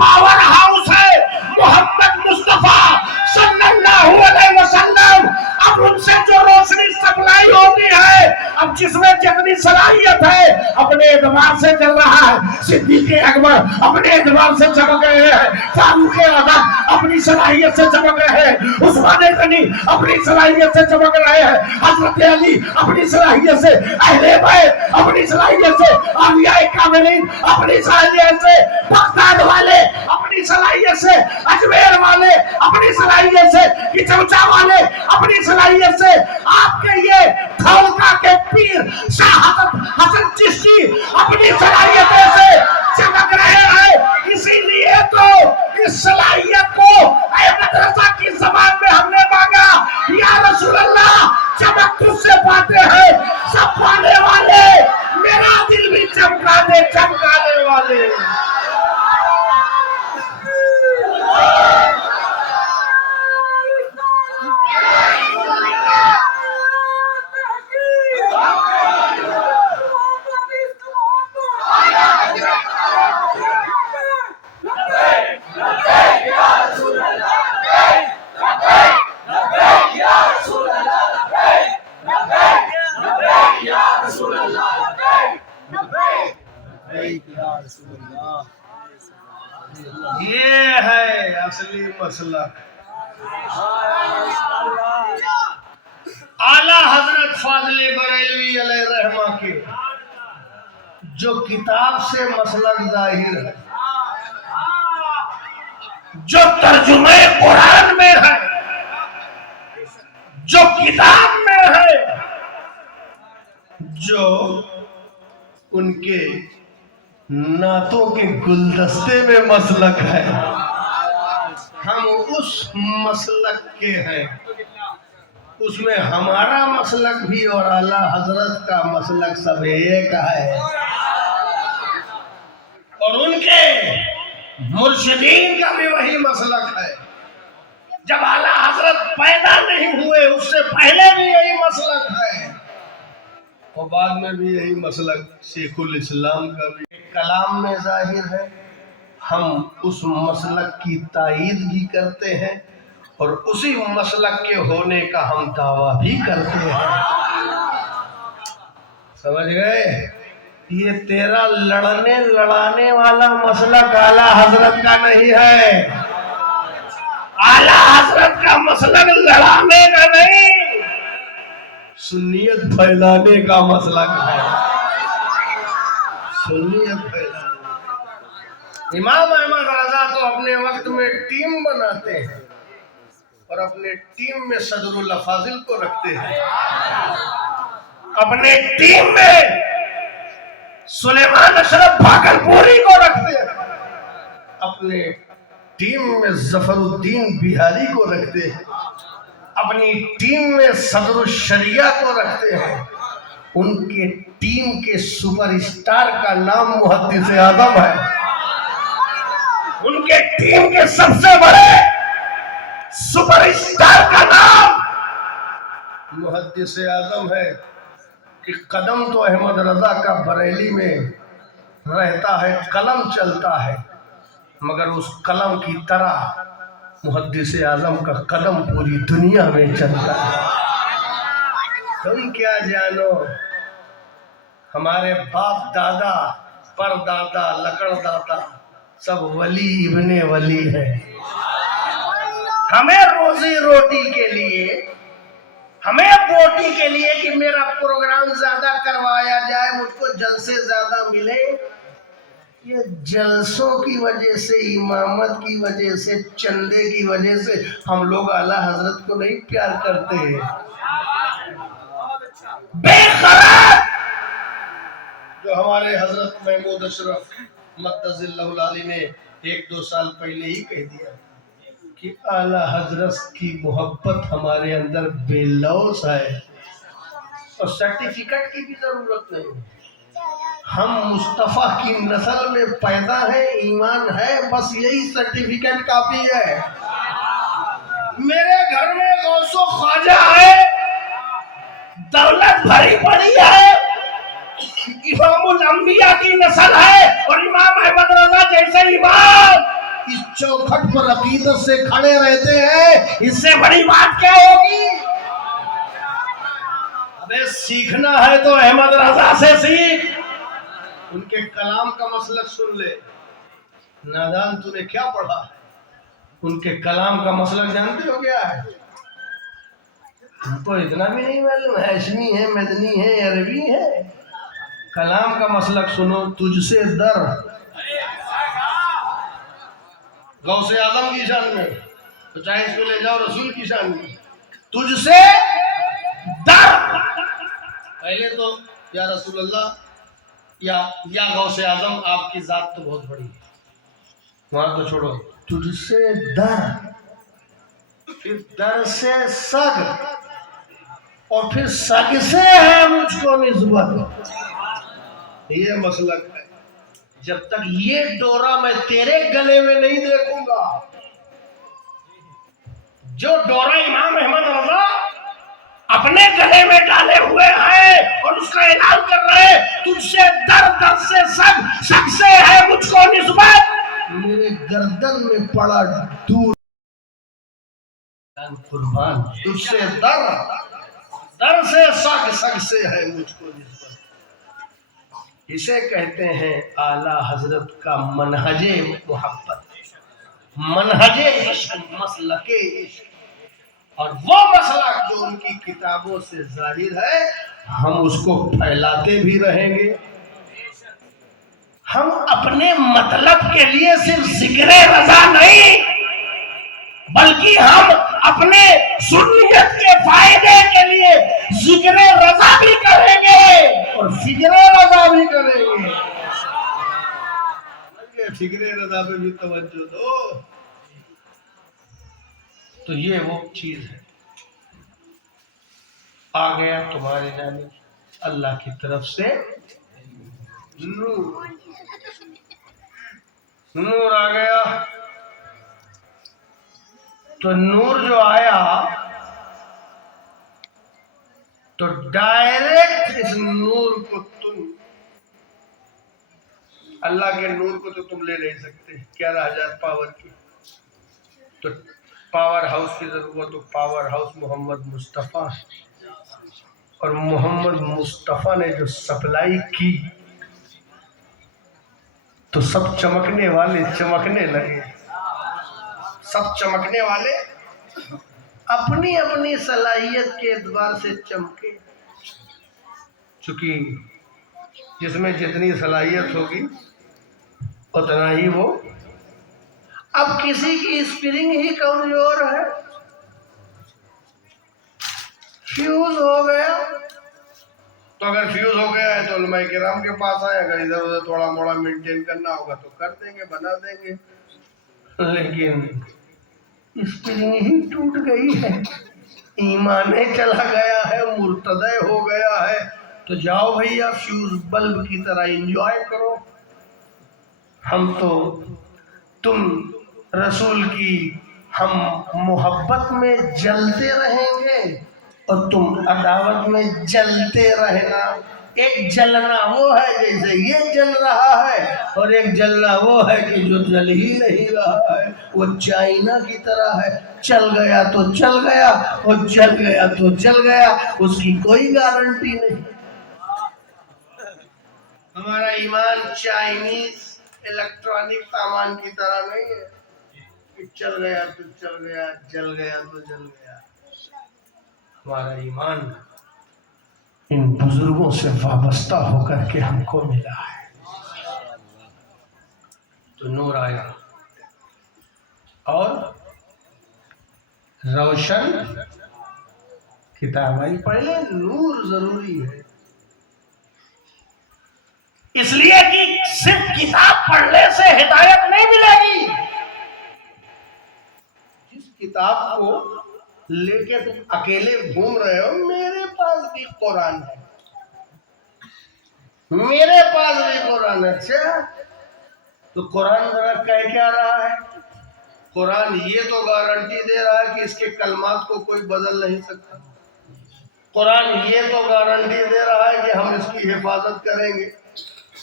Power house है मोहम्मद मुस्तफा सल्लल्लाहु अलैहि वसल्लम। अब उनसे जो रोशनी सप्लाई होती है, अब जिसमें जितनी सलाहियत है अपने एतबार से चल रहा है। सिद्दीक़ अकबर अपने एतबार से चमक रहे हैं, फारूक आज़म अपनी सलाहियत से चमक रहे हैं, उस्मान गनी अपनी सलाहियत से चमक रहे हैं, हजरत अली अपनी सलाहियत से, अहले बैत अपनी सलाहियत से, औलिया कामिलीन अपनी सलाहियत से, बगदाद वाले अपनी सलाहियत से, अजमेर वाले अपनी सलाहियत से, किचौचा वाले अपनी सलाहियत से, आपके ये धौलका के पीर शाह हसन चिश्ती अपनी सलाहियतों से चमक रहे हैं। इसीलिए तो इस सलाहियत को अहमद रजा की ज़बान में हमने मांगा, या रसूल अल्लाह चमक तुझसे पाते हैं सब पाने वाले, मेरा दिल भी चमका दे चमकाने वाले। ये है असली मसला। आला हजरत फाज़िल बरेलवी अलैहि रहमा के जो किताब से मसलक जाहिर है, जो तर्जुमे कुरान में है, जो किताब में है, जो उनके नातों के गुलदस्ते में मसलक है, हम उस मसलक के हैं। उसमें हमारा मसलक भी और आला हजरत का मसलक सब एक है, और उनके मुर्शिदीन का भी वही मसलक है। जब आला हजरत पैदा नहीं हुए उससे पहले भी यही मसलक है, और बाद में भी यही मसलक शेखुल इस्लाम का भी कलाम में जाहिर है। हम उस मसलक की तायीद भी करते हैं और उसी मसलक के होने का हम दावा भी करते हैं। समझ गए? ये तेरा लड़ने लड़ाने वाला मसलक आला हजरत का नहीं है। आला हजरत का मसलक लड़ाने का नहीं, सुन्नियत फैलाने का मसलक है। सुन्नियत फैलाने। इमाम अहमद रजा तो अपने वक्त में टीम बनाते हैं और अपने टीम में सदरुल अफाजिल को रखते हैं, अपने टीम में सुलेमान अशरफ भागलपुरी को रखते हैं, अपने टीम में जफरुद्दीन बिहारी को रखते हैं, अपनी टीम में सदरुल शरिया को रखते हैं। उनके टीम के सुपरस्टार का नाम मुहद्दिस आज़म है। उनके टीम के सबसे बड़े सुपरस्टार का नाम मुहद्दिस आज़म है। कि कदम तो अहमद रजा का बरेली में रहता है, कलम चलता है, मगर उस कलम की तरह मुहद्दिस आज़म का कदम पूरी दुनिया में चलता है। तुम क्या जानो, हमारे बाप दादा परदादा लकड़दादा सब वली इब्ने वली है। हमें रोजी रोटी के लिए, हमें बोटी के लिए कि मेरा प्रोग्राम ज्यादा करवाया जाए, मुझको जलसे ज्यादा मिले, ये जलसों की वजह से, इमामत की वजह से, चंदे की वजह से हम लोग आला हजरत को नहीं प्यार करते हैं। बेखबर जो हमारे हजरत महमूद अशरफ मद्दज़िल्लहुल आली ने 1-2 साल पहले ही कह दिया कि आला हजरत की मोहब्बत हमारे अंदर बेलौस है और सर्टिफिकेट की भी जरूरत नहीं। हम मुस्तफ़ा की नस्ल में पैदा है, ईमान है, बस यही सर्टिफिकेट काफी है। मेरे घर में गौसो ख्वाजा है, दौलत भरी पड़ी है, इमामुल अंबिया की नस्ल है और इमाम अहमद रजा जैसे इमाम चौखट पर अकीदत से खड़े रहते हैं, इससे बड़ी बात क्या होगी? अबे सीखना है तो अहमद रजा से सीख, उनके कलाम का मसलक सुन ले। नादान तूने क्या पढ़ा है? उनके कलाम का मसलक जानते हो क्या है? हमको इतना भी नहीं मालूम, हैशमी है, मदनी है, अरबी है। कलाम का मसलक सुनो। तुझसे दर, गौसे आजम की शान में, तो चाहे इसको ले जाओ रसूल की शान में। तुझसे दर, पहले तो या रसूल अल्लाह या गौसे आजम, आपकी जात तो बहुत बड़ी है, वहां तो छोड़ो। तुझसे दर, फिर दर से सग, और फिर सग से है मुझको निस्बत। ये मसलक है। जब तक ये डोरा मैं तेरे गले में नहीं देखूंगा, जो डोरा इमाम अहमद रजा अपने गले में डाले हुए हैं और उसका ऐलान कर रहे हैं, तुझसे दर, दर से सग, सग से है मुझको निस्बत, मेरे गर्दन में पड़ा दूर कुर्बान। तुझसे दर, दर से सग, सग से है मुझको निस्बत। इसे कहते हैं आला हजरत का मनहजे मोहब्बत, मनहजे इश्क, मसलके इश्क। और वो मसला जो उनकी किताबों से जाहिर है, हम उसको फैलाते भी रहेंगे। हम अपने मतलब के लिए सिर्फ जिक्र रजा नहीं, बल्कि हम अपने सुन्नियत के फायदे के लिए जिक्र रजा भी करेंगे और फिक्र रजा भी करेंगे। फिक्र रजा पे भी तवज्जो दो। तो ये वो चीज है। आ गया तुम्हारे जाने अल्लाह की तरफ से नूर, नूर आ गया। तो नूर जो आया, तो डायरेक्ट इस नूर को तुम, अल्लाह के नूर को तो तुम ले नहीं सकते 11,000 पावर की, तो पावर हाउस की जरूरत। तो पावर हाउस मोहम्मद मुस्तफ़ा, और मोहम्मद मुस्तफ़ा ने जो सप्लाई की, तो सब चमकने वाले चमकने लगे। सब चमकने वाले अपनी अपनी सलाहियत के एतबार से चमके, चूंकि जिसमें जितनी सलाहियत होगी उतना ही वो। अब किसी की स्प्रिंग ही कमजोर है, फ्यूज हो गया, तो अगर फ्यूज हो गया है तो उलमाए किराम के पास आए। अगर इधर उधर थोड़ा मोड़ा मेंटेन करना होगा तो कर देंगे, बना देंगे। लेकिन स्प्रिंग ही टूट गई है, ईमान चला गया है, मुर्तदा हो गया है, तो जाओ भैया फ्यूज बल्ब की तरह एंजॉय करो। हम तो तुम रसूल की हम मोहब्बत में जलते रहेंगे और तुम अदावत में जलते रहना। एक जलना वो है जैसे ये जल रहा है, और एक जलना वो है कि जो जल ही नहीं रहा है, वो चाइना की तरह है। चल गया तो चल गया, और जल गया तो जल गया, उसकी कोई गारंटी नहीं। हमारा ईमान चाइनीज इलेक्ट्रॉनिक सामान की तरह नहीं है कि चल गया तो चल गया, जल गया तो जल गया। हमारा ईमान इन बुजुर्गों से वाबस्ता होकर के हमको मिला है। तो नूर आया और रोशन किताब आई। पहले नूर जरूरी है, इसलिए कि सिर्फ किताब पढ़ने से हिदायत नहीं मिलेगी। जिस किताब को लेके तुम अकेले घूम रहे हो, मेरे पास भी कुरान है, मेरे पास भी कुरान है। अच्छा, तो कुरान जरा कह क्या रहा है? कुरान ये तो गारंटी दे रहा है कि इसके कलमात को कोई बदल नहीं सकता। कुरान ये तो गारंटी दे रहा है कि हम इसकी हिफाजत करेंगे।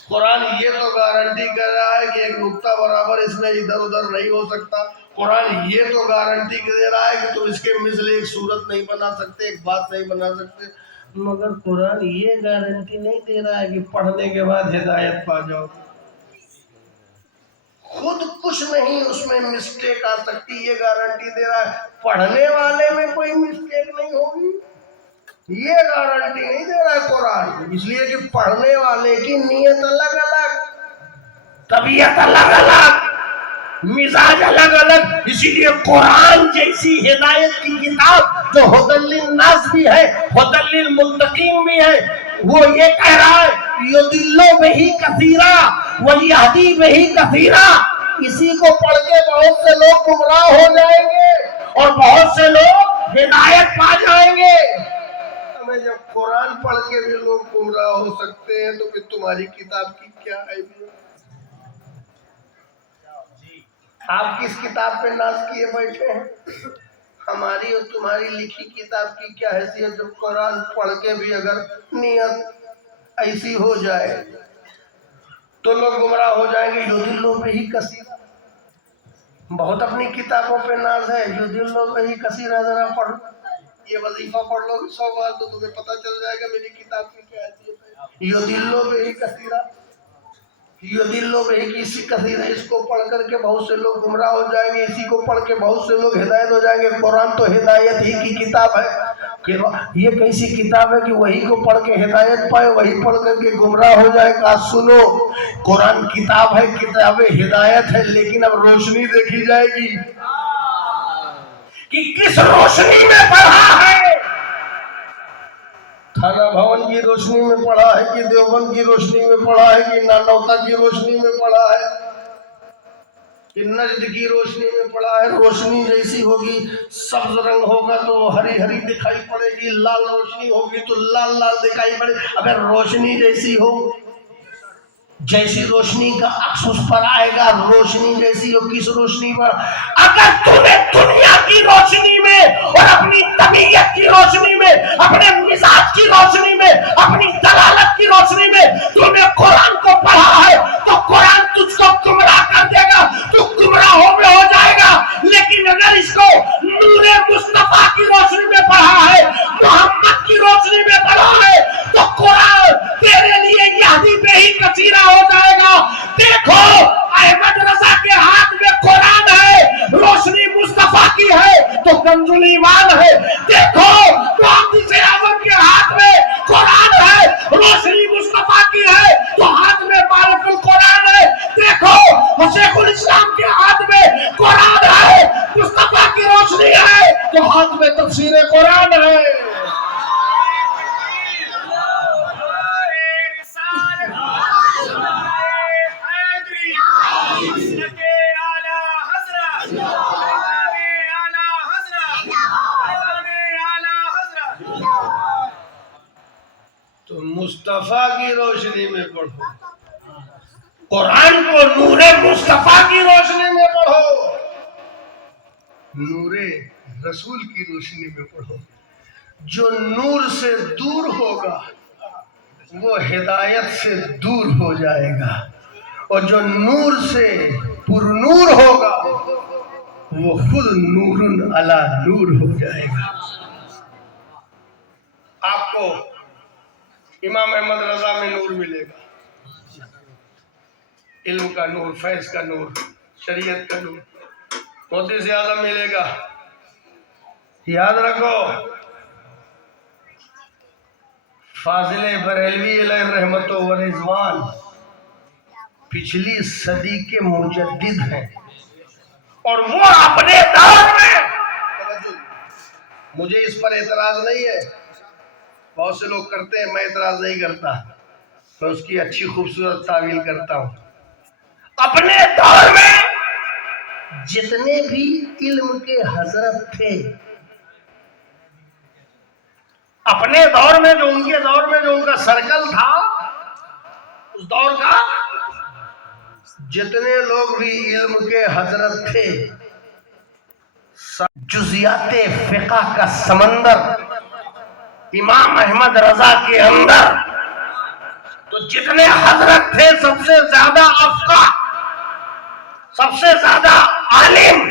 कुरान ये तो गारंटी कर रहा है कि एक नुक्ता बराबर इसमें इधर उधर नहीं हो सकता। कुरान ये तो गारंटी दे रहा है कि तुम इसके मिसले एक सूरत नहीं बना सकते, एक बात नहीं बना सकते। मगर कुरान ये गारंटी नहीं दे रहा है कि पढ़ने के बाद हिदायत पा जाओ। खुद कुछ नहीं उसमें मिस्टेक आ सकती, ये गारंटी दे रहा है। पढ़ने वाले में कोई मिस्टेक नहीं होगी, ये गारंटी नहीं दे रहा है कुरान। इसलिए कि पढ़ने वाले की नीयत अलग अलग, तबीयत अलग अलग, मिजाज अलग अलग। इसीलिए कुरान जैसी हिदायत की किताब जो हुदल्लिल नास भी है, हुदल्लिल मुत्तकीन भी है, वो ये कह रहा है युदिल्लु बिही कसीरा व यहदी बिही कसीरा। इसी को पढ़ के बहुत से लोग गुमराह हो जाएंगे और बहुत से लोग हिदायत पा जाएंगे। हमें जब कुरान पढ़ के भी लोग गुमराह हो सकते हैं तो फिर तुम्हारी किताब की क्या हैसियत? आप किस किताब पे नाज किए बैठे हैं? हमारी और तुम्हारी लिखी किताब की क्या हैसियत जब कुरान पढ़ के भी अगर नियत ऐसी हो जाए तो लोग गुमराह हो जाएंगे। युदिल्लु बिही कसीरा, बहुत अपनी किताबों पे नाज है। युदिल्लु बिही कसीरा, जरा पढ़, ये वजीफा पढ़ लो 100 बार तो तुम्हें पता चल जाएगा मेरी किताब की क्या हैसियत है। युदिल्लु बिही कसीरा, युदिल्लु बिही इसी कसीरा, इसको पढ़ करके बहुत से लोग गुमराह हो जाएंगे, इसी को पढ़ के बहुत से लोग हिदायत हो जाएंगे। कुरान तो हिदायत ही की किताब है। ये कैसी किताब है कि वही को पढ़ के हिदायत पाए, वही पढ़ करके गुमराह हो जाएगा। सुनो, कुरान किताब है, किताब हिदायत है, लेकिन अब रोशनी देखी जाएगी कि किस रोशनी में पढ़ा है। थाना भवन की रोशनी में पढ़ा है कि देवबंद की रोशनी में पढ़ा है कि नानौता की रोशनी में पढ़ा है कि नजद की रोशनी में पड़ा है। रोशनी जैसी होगी, सब्ज रंग होगा तो हरी हरी दिखाई पड़ेगी, लाल रोशनी होगी तो लाल लाल दिखाई पड़े। अगर रोशनी जैसी हो, जैसी रोशनी का अक्स उस पर आएगा, रोशनी जैसी हो, किस रोशनी पर? अगर तुम्हें दुनिया की रोशनी में और अपनी तबीयत की रोशनी में, अपने मिजाज की रोशनी में, अपनी दलालत की रोशनी में तुमने कुरान को पढ़ा है तो कुरान तुझको गुमराह कर देगा, तू गुमराहों में हो जाएगा। लेकिन अगर इसको नूरे मुस्तफा की रोशनी में पढ़ा है, मोहम्मद की रोशनी में पढ़ा है, तो कुरान तेरे लिए यहदी बिही कसीरा हो जाएगा। देखो, अहमद रजा के हाथ में कुरान है, रोशनी मुस्तफा की है तो कंजुल ईमान है। देखो, मुहद्दिस आज़म के हाथ में कुरान है, रोशनी मुस्तफा की है तो हाथ में मारिफुल कुरान है। देखो, शेखुल इस्लाम के हाथ में कुरान है, मुस्तफा की रोशनी है तो हाथ में तफसीर कुरान है। तो मुस्तफा की रोशनी में पढ़ो, कुरान को नूरे मुस्तफा की रोशनी में पढ़ो, नूरे रसूल की रोशनी में पढ़ो। जो नूर से दूर होगा वो हिदायत से दूर हो जाएगा, और जो नूर से पुरनूर होगा वो खुद नूरुन अला नूर हो जाएगा। आपको इमाम अहमद रजा में नूर मिलेगा, इल्म का नूर, फैज का नूर, शरीयत का नूर। मुहद्दिस आज़म मिलेगा। याद रखो, फाजिले बरेलवी अलैहि रहमतो व रिज़वान पिछली सदी के मुजद्दिद हैं, और वो अपने दौर में, मुझे इस पर एतराज नहीं है, बहुत से लोग करते हैं, मैं एतराज नहीं करता, मैं उसकी अच्छी खूबसूरत तावील करता हूँ। अपने दौर में जितने भी इल्म के हजरत थे, अपने दौर में जो उनके दौर में जो उनका सर्कल था, उस दौर का जितने लोग भी इल्म के हजरत थे, जुज़ियाते फ़िक़्ह का समंदर इमाम अहमद रजा के अंदर। तो तो जितने हजरत थे सबसे ज्यादा अफका, सबसे ज्यादा आलिम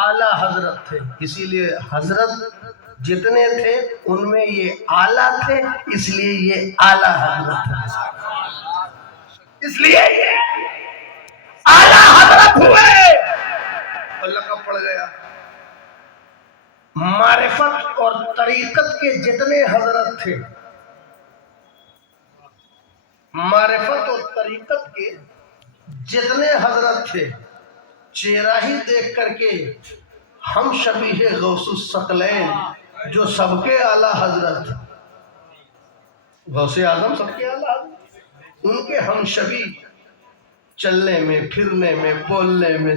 आला हजरत थे। इसीलिए हजरत जितने थे उनमें ये आला थे, इसलिए ये आला हजरत थे, इसलिए ये आला हजरत हुए। अल्लाह का पड़ गया। मारिफत और तरीकत के जितने हजरत थे, मारिफत और तरीकत के जितने हजरत थे, चेहरा ही देख करके हम शबीह गौसुस सकलैन जो सबके आला हजरत, गौसे आजम सबके आला हजरत, उनके हम शबी चलने में, फिरने में, बोलने में,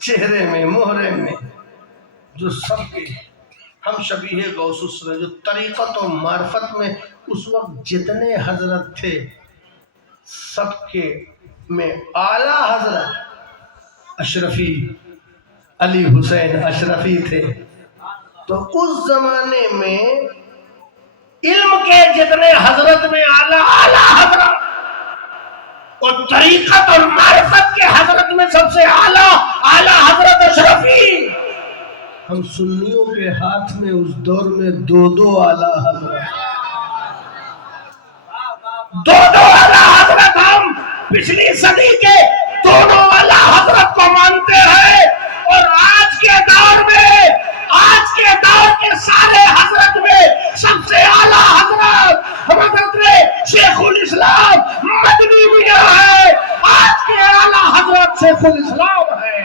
चेहरे में, मोहरे में, जो सबके हम शबीह गौसुस में, जो तरीकत और मार्फत में उस वक्त जितने हजरत थे, सबके में आला हजरत अशरफी अली हुसैन अशरफी थे। तो उस जमाने में इल्म के जितने हजरत में आला आला हजरत और तरीकत और मारिफत के हजरत में सबसे आला आला हजरत अशरफी। हम सुन्नियों के हाथ में उस दौर में दो दो आला हजरत, दो दो आला हजरत, हम पिछली सदी के दोनों आला हजरत को मानते हैं। और आज के दौर में, आज के दौर के सारे हजरत में सबसे आला हजरत हजरत शेखुल इस्लाम मदनी मियां है। आज के आला हजरत शेखुल इस्लाम है।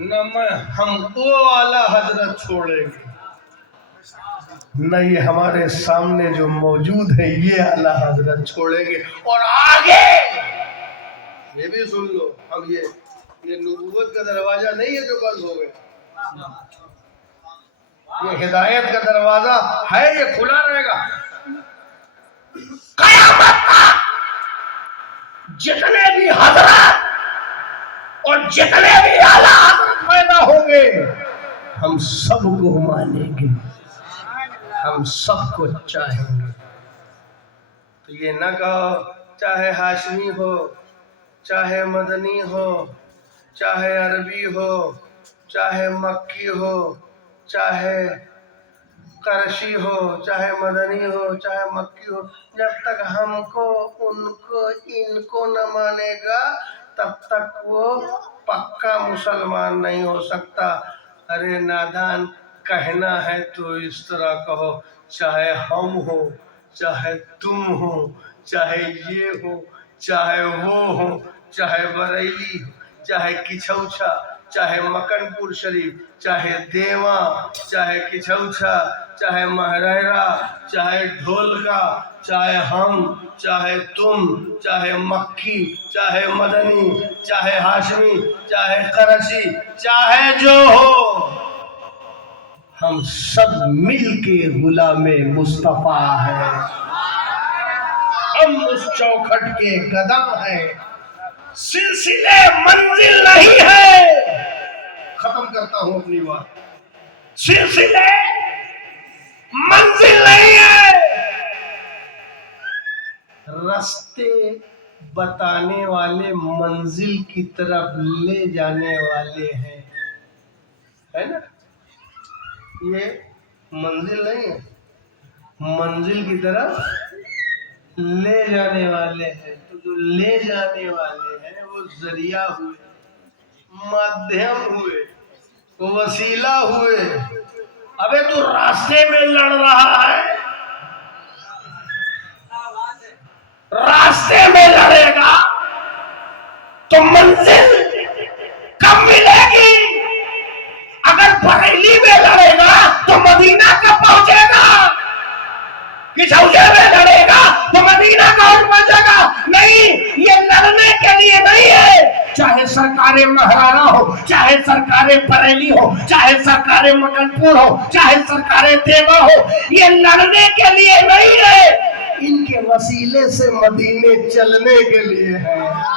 न हम वो आला हजरत छोड़ेंगे, न ये हमारे सामने जो मौजूद है ये आला हजरत छोड़ेंगे। और आगे ये भी सुन लो, हम ये नबूवत का दरवाजा नहीं है जो बंद हो गया, ये हिदायत का दरवाजा है, ये खुला रहेगा। कयामत तक जितने भी हजरत और जितने भी आला हजरत पैदा होंगे, हम सबको मानेंगे, हम सबको चाहेंगे। तो ये न कहो चाहे हाशमी हो, चाहे मदनी हो, चाहे अरबी हो, चाहे मक्की हो, चाहे करशी हो, चाहे मदनी हो, चाहे मक्की हो, जब तक हमको उनको इनको न मानेगा तब तक वो पक्का मुसलमान नहीं हो सकता। अरे नादान, कहना है तो इस तरह कहो, चाहे हम हो, चाहे तुम हो, चाहे ये हो, चाहे वो हो, चाहे बरेली, चाहे किछौछा, चाहे मकनपुर शरीफ, चाहे देवा, चाहे किछौछा, चाहे महरैरा, चाहे ढोलका, चाहे हम, चाहे तुम, चाहे मक्की, चाहे मदनी, चाहे हाशमी, चाहे करशी, चाहे जो हो, हम सब मिलके गुलामे मुस्तफा है। हम उस चौखट के कदम है, सिलसिले मंजिल नहीं है। खत्म करता हूं अपनी बात, सिलसिले मंजिल नहीं है, रास्ते बताने वाले मंजिल की तरफ ले जाने वाले हैं, है ना। ये मंजिल नहीं है, मंजिल की तरफ ले जाने वाले हैं। तो जो ले जाने वाले हैं वो जरिया हुए, माध्यम हुए, वसीला हुए। अबे तू रास्ते में लड़ रहा है, रास्ते में लड़ेगा तो मंजिल कब मिलेगी? अगर बरेली में लड़ेगा तो मदीना कब पहुंचेगा? किछौछे में लड़ेगा तो मदीना कौन पहुंचेगा? नहीं, ये लड़ने के लिए नहीं है, चाहे सरकारें महाराणा हो, चाहे सरकारें बरेली हो, चाहे सरकारें मकनपुर हो, चाहे सरकारें देवा हो, ये लड़ने के लिए नहीं है, इनके वसीले से मदीने चलने के लिए है।